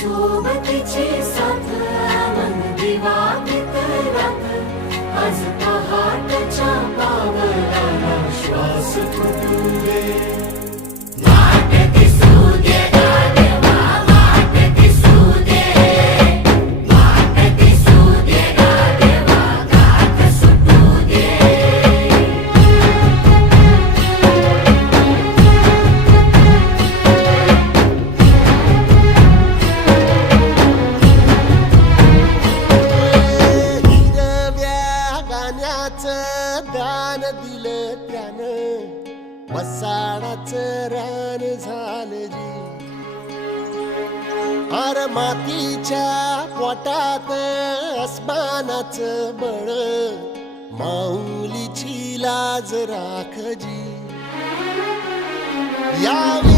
सोबतीची साथ मन दिवाळीत रात आज पहाटच्या पावलाला श्वास फुटू हिरव्या दान दिलं त्यानं. वसाडाचं रान झालं जी. आर मातीच्या पोटात अस्मानाचं बळ. माऊलीची लाज राखजी या